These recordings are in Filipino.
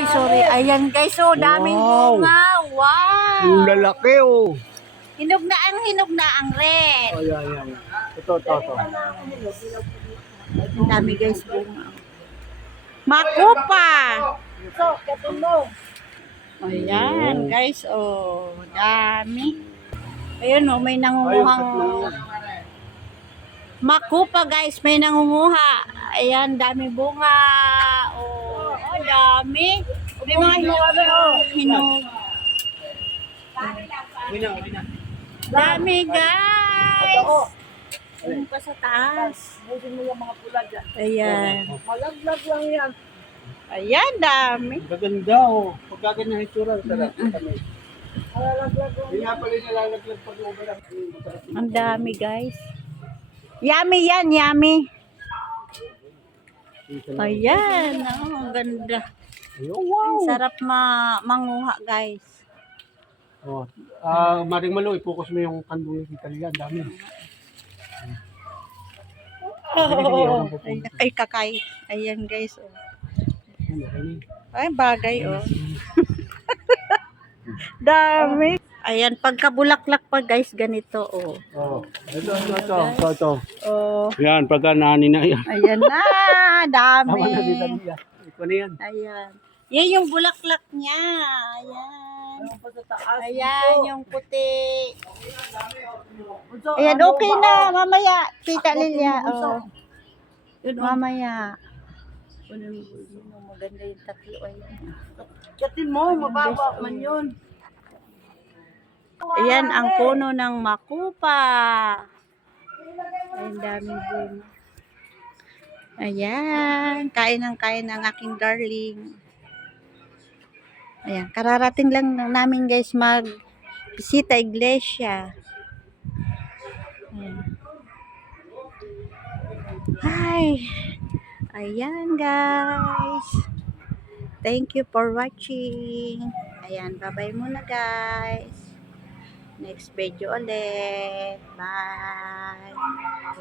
Ay, sorry. Ayan guys, oh, daming Wow. bunga. Wow. Ang lalaki oh. Hinog na ang red. Oh, yan. Ito. Ang dami guys bunga. Makupa. Ayan guys, oh, dami. Ayun oh, may nangunguhang makupa guys, may nangunguha. Ayan, dami bunga. Oh, dami. May mga hinog. Dami guys. Ayun pa sa taas. Ayan. Malaglag lang yan. Ayan, dami. Gaganda oh. Pagkaganyan yung itsura. Malaglag lang. Hindi nga pala nalalaglag pag umalang. Ang dami guys. Yummy yan, yummy. Ayan, oh, ang ganda. Wow. Ang sarap manguha guys. Oh, Maring Malo, i-focus mo yung kandung ng Italyan. Dami. Ay, kakay. Ayan guys. Oh. Ay, bagay oh. Dami. Ayan, pagkabulaklak pa guys, ganito oh. Oh, ito. Oh. Yan, pagka nani na yan. Ayan na, dami. Ito na yan. Ayan. Yan yung bulaklak niya. Ayan. Ayan, yung puti. Ayan, okay na. Mamaya, Tita Lilia. Oh. Mamaya. Maganda yung tatlo. Ayan. Mababa man yun. Ayan, ang puno ng makupa. Ayan, daming bunga. Ayan, kain ng aking darling. Ayan, kararating lang namin guys mag-bisita iglesia. Ayan. Hi! Ayan guys. Thank you for watching. Ayan, bye-bye muna guys. Next video ulit. Bye.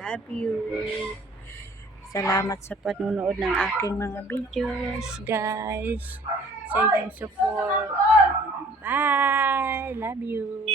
Love you. Salamat sa panunood ng aking mga videos, guys. Sa inyong support. Bye. Love you.